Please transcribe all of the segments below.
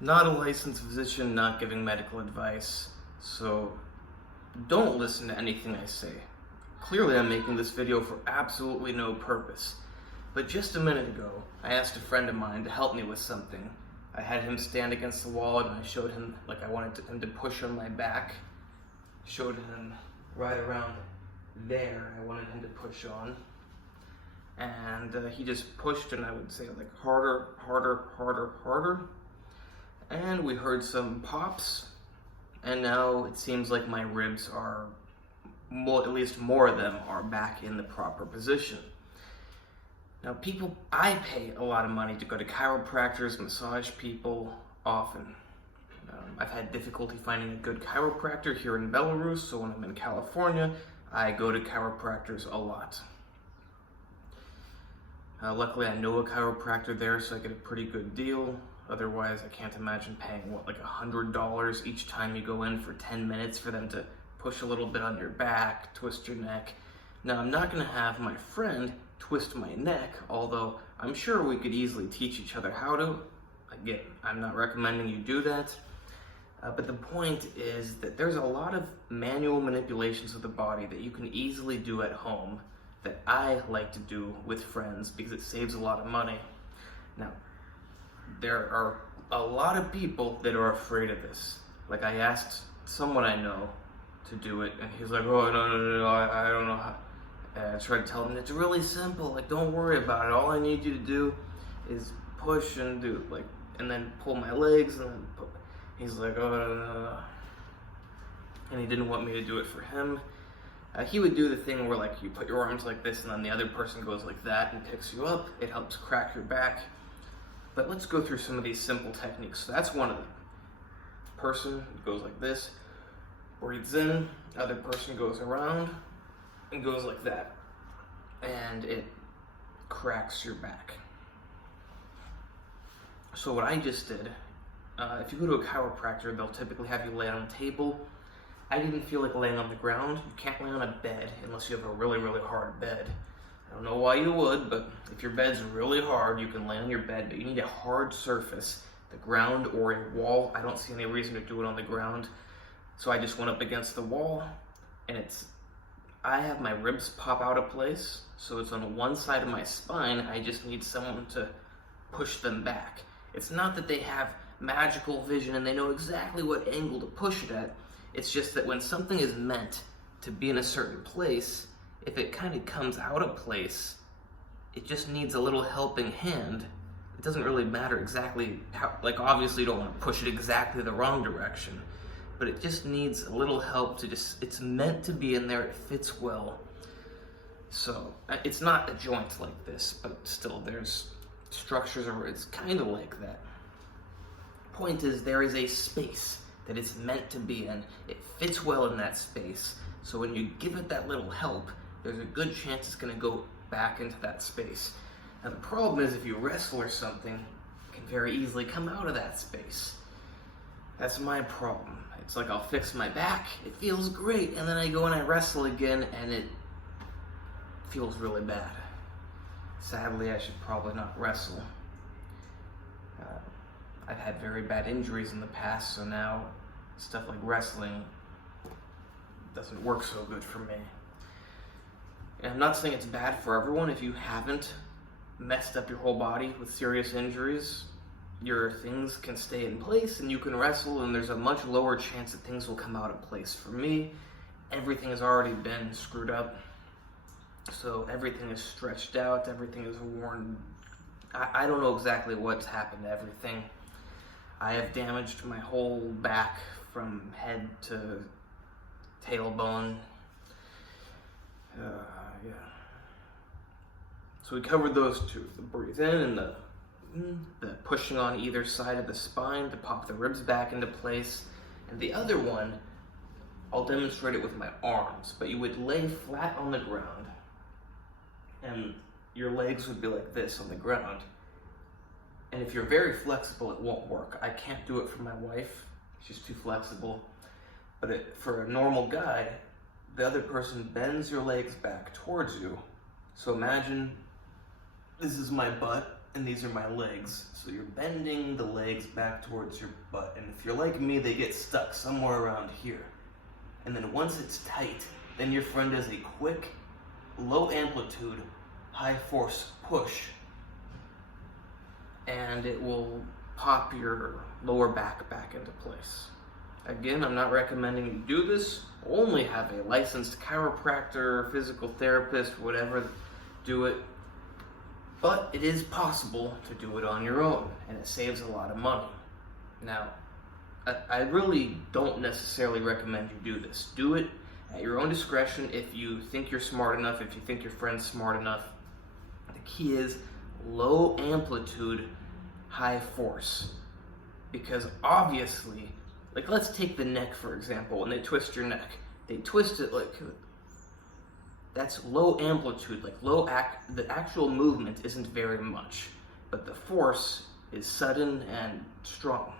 Not a licensed physician, not giving medical advice, so don't listen to anything I say. Clearly I'm making this video for absolutely no purpose, but just a minute ago I asked a friend of mine to help me with something. I had him stand against the wall and I showed him, like I wanted him to push on my back. Showed him right around there I wanted him to push on. And he just pushed, and I would say like harder, harder, harder, harder. And we heard some pops, and now it seems like my ribs are, at least more of them are back in the proper position. Now I pay a lot of money to go to chiropractors, massage people, often. I've had difficulty finding a good chiropractor here in Belarus, so when I'm in California, I go to chiropractors a lot. Luckily I know a chiropractor there, so I get a pretty good deal. Otherwise, I can't imagine paying, like $100 each time you go in for 10 minutes for them to push a little bit on your back, twist your neck. Now, I'm not gonna have my friend twist my neck, although I'm sure we could easily teach each other how to. Again, I'm not recommending you do that. But the point is that there's a lot of manual manipulations of the body that you can easily do at home that I like to do with friends because it saves a lot of money. Now, there are a lot of people that are afraid of this. Like, I asked someone I know to do it, and he's like, oh, no, I don't know how. And I tried to tell him it's really simple, like, don't worry about it. All I need you to do is push and do, like, and then pull my legs, and then put. He's like, oh, no. And he didn't want me to do it for him. He would do the thing where, like, you put your arms like this, and then the other person goes like that and picks you up. It helps crack your back. But let's go through some of these simple techniques. So that's one of them. Person goes like this, breathes in, other person goes around and goes like that. And it cracks your back. So what I just did, if you go to a chiropractor, they'll typically have you lay on a table. I didn't feel like laying on the ground. You can't lay on a bed unless you have a really, really hard bed. I don't know why you would, but if your bed's really hard, you can lay on your bed, but you need a hard surface, the ground or a wall. I don't see any reason to do it on the ground. So I just went up against the wall, and I have my ribs pop out of place, so it's on one side of my spine. I just need someone to push them back. It's not that they have magical vision and they know exactly what angle to push it at. It's just that when something is meant to be in a certain place, if it kind of comes out of place, it just needs a little helping hand. It doesn't really matter exactly how, like obviously you don't want to push it exactly the wrong direction, but it just needs a little help to it's meant to be in there, it fits well. So, it's not a joint like this, but still there's structures where it's kind of like that. Point is, there is a space that it's meant to be in. It fits well in that space. So when you give it that little help, there's a good chance it's going to go back into that space. Now the problem is if you wrestle or something, it can very easily come out of that space. That's my problem. It's like I'll fix my back, it feels great, and then I go and I wrestle again and it feels really bad. Sadly, I should probably not wrestle. I've had very bad injuries in the past, so now stuff like wrestling doesn't work so good for me. And I'm not saying it's bad for everyone. If you haven't messed up your whole body with serious injuries, your things can stay in place and you can wrestle, and there's a much lower chance that things will come out of place. For me, everything has already been screwed up. So everything is stretched out, everything is worn. I don't know exactly what's happened to everything. I have damaged my whole back from head to tailbone. Yeah. So we covered those two, the breathe in and the pushing on either side of the spine to pop the ribs back into place. And the other one, I'll demonstrate it with my arms, but you would lay flat on the ground and your legs would be like this on the ground. And if you're very flexible, it won't work. I can't do it for my wife. She's too flexible. But for a normal guy, the other person bends your legs back towards you. So imagine this is my butt and these are my legs. So you're bending the legs back towards your butt, and if you're like me, they get stuck somewhere around here. And then once it's tight, then your friend does a quick, low amplitude, high force push, and it will pop your lower back into place. Again, I'm not recommending you do this. Only have a licensed chiropractor, physical therapist, whatever, do it. But it is possible to do it on your own, and it saves a lot of money. Now, I really don't necessarily recommend you do this. Do it at your own discretion if you think you're smart enough, if you think your friend's smart enough. The key is low amplitude, high force. Because obviously, like let's take the neck for example, when they twist your neck. They twist it like, that's low amplitude, like the actual movement isn't very much, but the force is sudden and strong.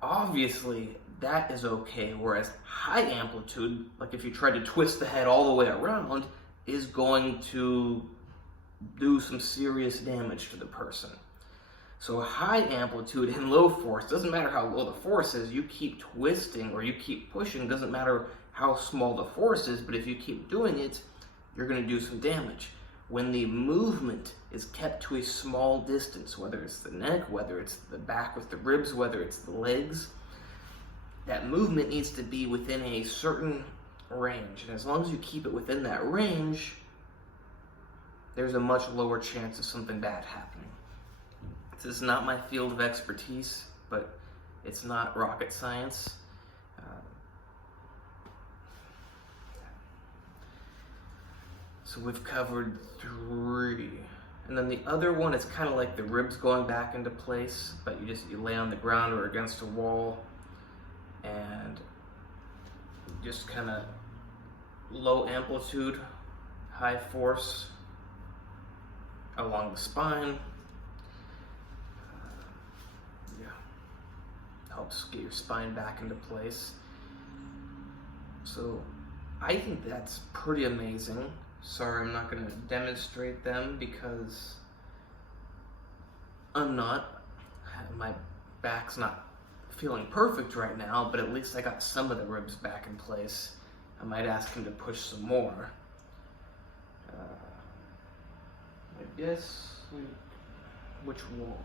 Obviously, that is okay, whereas high amplitude, like if you try to twist the head all the way around, is going to do some serious damage to the person. So high amplitude and low force, doesn't matter how low the force is, you keep twisting or you keep pushing, doesn't matter how small the force is, but if you keep doing it, you're going to do some damage. When the movement is kept to a small distance, whether it's the neck, whether it's the back with the ribs, whether it's the legs, that movement needs to be within a certain range. And as long as you keep it within that range, there's a much lower chance of something bad happening. This is not my field of expertise, but it's not rocket science. So we've covered 3. And then the other one is kind of like the ribs going back into place, but you lay on the ground or against a wall and just kind of low amplitude, high force along the spine. Helps get your spine back into place. So I think that's pretty amazing. Sorry, I'm not going to demonstrate them because my back's not feeling perfect right now, but at least I got some of the ribs back in place. I might ask him to push some more. I guess, which wall?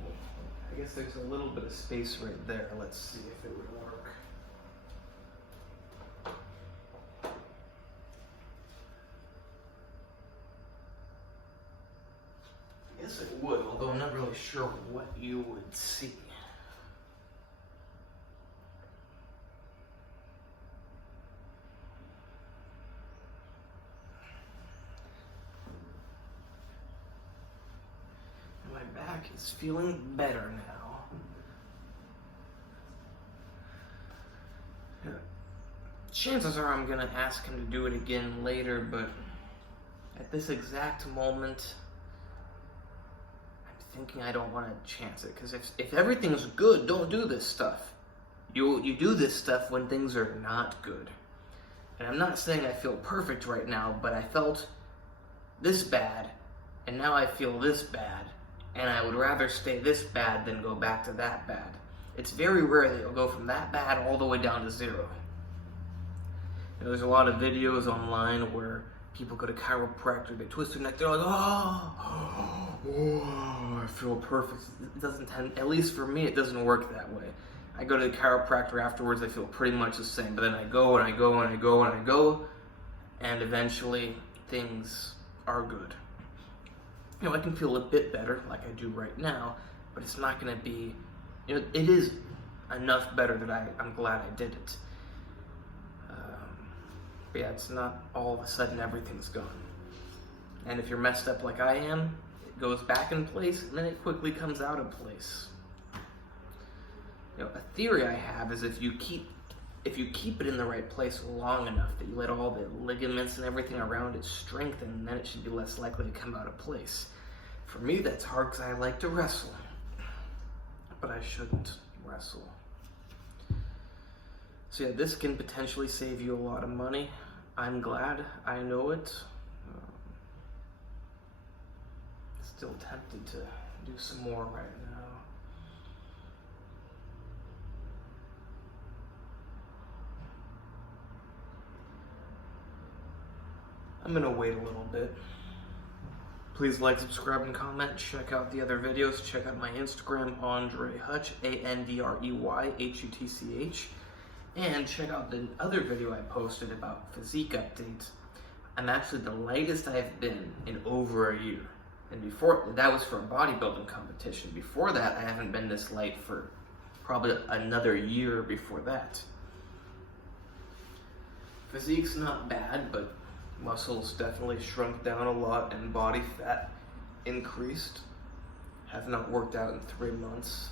I guess there's a little bit of space right there. Let's see if it would work. I guess it would, although I'm not really sure what you would see. My back is feeling better now. Chances are I'm gonna ask him to do it again later, but at this exact moment, I'm thinking I don't want to chance it, because if everything's good, don't do this stuff. You do this stuff when things are not good. And I'm not saying I feel perfect right now, but I felt this bad, and now I feel this bad, and I would rather stay this bad than go back to that bad. It's very rare that you'll go from that bad all the way down to 0. There's a lot of videos online where people go to chiropractor, they twist their neck, they're like, oh, I feel perfect. It doesn't tend, at least for me, it doesn't work that way. I go to the chiropractor afterwards, I feel pretty much the same, but then I go and I go and I go and I go, and eventually things are good. I can feel a bit better like I do right now, but it's not going to be, it is enough better that I'm glad I did it. But yeah, it's not all of a sudden everything's gone. And if you're messed up like I am, it goes back in place and then it quickly comes out of place. A theory I have is if you keep it in the right place long enough, that you let all the ligaments and everything around it strengthen, then it should be less likely to come out of place. For me, that's hard because I like to wrestle, but I shouldn't wrestle. So yeah, this can potentially save you a lot of money. I'm glad I know it. Still tempted to Do some more right now. I'm gonna wait a little bit. Please like, subscribe, and comment. Check out the other videos. Check out my Instagram, Andre Hutch, ANDREYHUTCH. And check out the other video I posted about physique updates. I'm actually the lightest I've been in over a year. And before, that was for a bodybuilding competition. Before that, I haven't been this light for probably another year before that. Physique's not bad, but muscles definitely shrunk down a lot and body fat increased. Have not worked out in 3 months.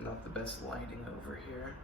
Not the best lighting over here.